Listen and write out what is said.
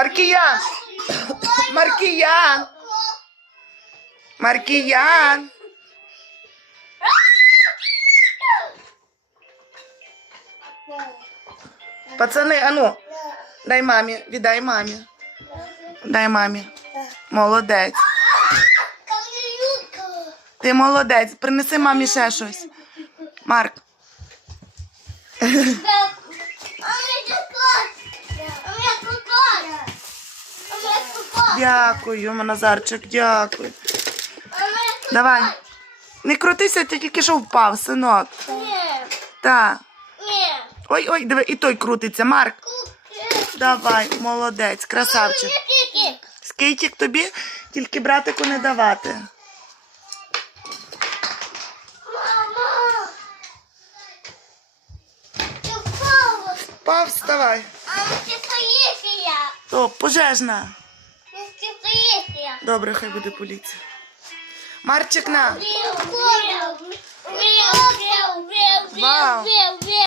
Маркіян! Маркіян! Маркіян! Пацани, ану, дай мамі, віддай мамі. Дай мамі. Молодець. Ти молодець. Принеси мамі ще щось. Марк. Дякую, Назарчик, дякую. Давай. Не крутися, ти тільки що впав, синок. Так. Ой, ой, диви, і той крутиться. Марк, давай, молодець, красавчик. Скейтик тобі, тільки братику не давати. Впав, вставай. О, пожежна. Добре, хай буде поліція. Марчик на. Ми, ми, ми.